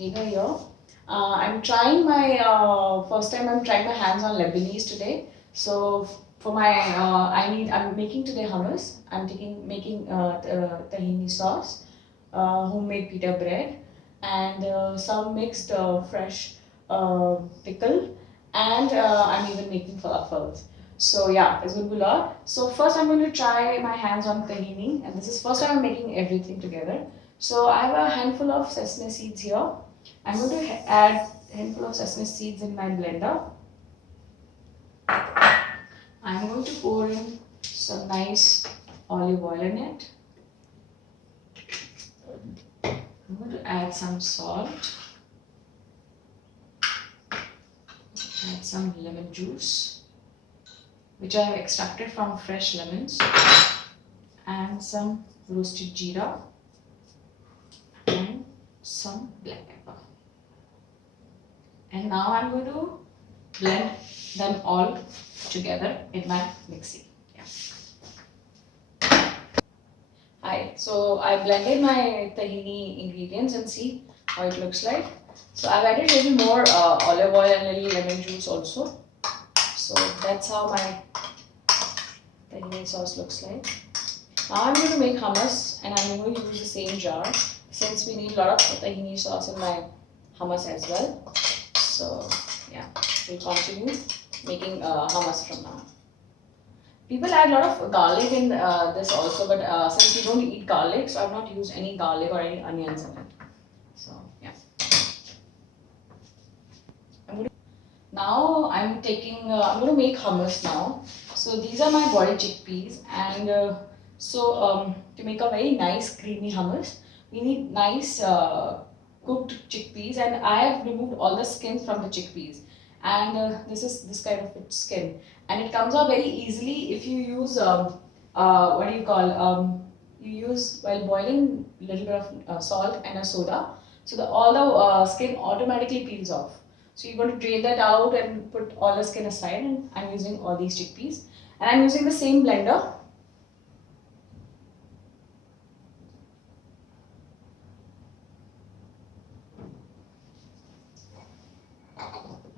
Megha here. I'm trying my first time. I'm trying my hands on Lebanese today. So for my I'm making today hummus. I'm making tahini sauce, homemade pita bread, and some mixed fresh pickle, and I'm even making falafels. So yeah, it's going to be a lot. So first I'm going to try my hands on tahini, and this is first time I'm making everything together. So I have a handful of sesame seeds here. I'm going to add a handful of sesame seeds in my blender. I'm going to pour in some nice olive oil in it. I'm going to add some salt. Add some lemon juice, which I have extracted from fresh lemons, and some roasted jeera and some black pepper. And now I'm going to blend them all together in my mixie. Yeah. Hi, so I blended my tahini ingredients and see how it looks like. So I've added a little more olive oil and a little lemon juice also. So that's how my tahini sauce looks like. Now I'm going to make hummus, and I'm going to use the same jar since we need a lot of tahini sauce in my hummus as well. So yeah, we'll continue making hummus from now. People add a lot of garlic in this also, but since we don't eat garlic, so I've not used any garlic or any onions in it. So yeah. Now I'm going to make hummus now. So these are my boiled chickpeas, and to make a very nice creamy hummus, we need nice cooked chickpeas, and I have removed all the skins from the chickpeas. And this is this kind of skin, and it comes out very easily if you use what do you call you use while boiling a little bit of salt and a soda, so all the skin automatically peels off. So you're going to drain that out and put all the skin aside, and I'm using all these chickpeas, and I'm using the same blender.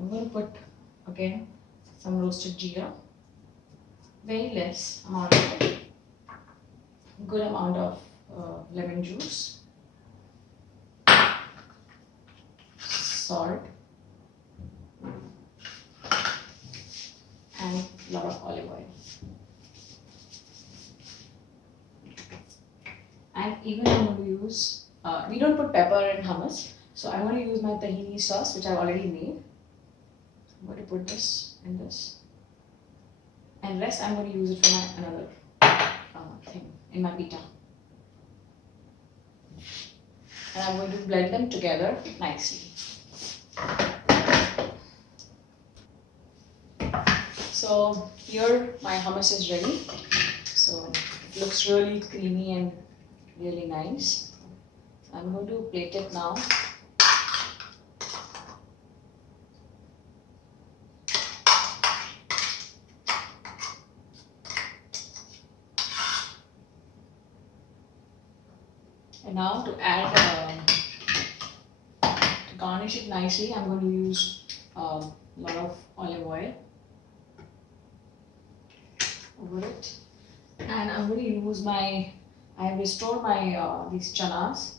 I'm going to put again some roasted jeera, very less amount of it, good amount of lemon juice, salt, and a lot of olive oil. And even I'm going to use, we don't put pepper in hummus, so I'm going to use my tahini sauce, which I've already made. I'm going to put this in this, and rest I'm going to use it for my another thing in my pita. And I'm going to blend them together nicely. So here my hummus is ready. So it looks really creamy and really nice. I'm going to plate it now. And now to add, to garnish it nicely, I'm going to use a lot of olive oil over it. And I'm going to use I have restored my these chanas.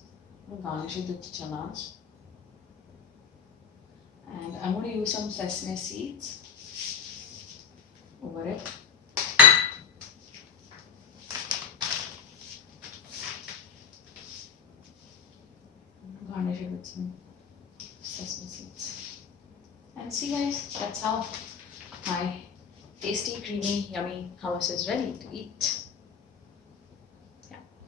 I'm going to garnish it with chanas. And I'm going to use some sesame seeds over it. Garnish it with some sesame seeds. And see guys, that's how my tasty, creamy, yummy hummus is ready to eat.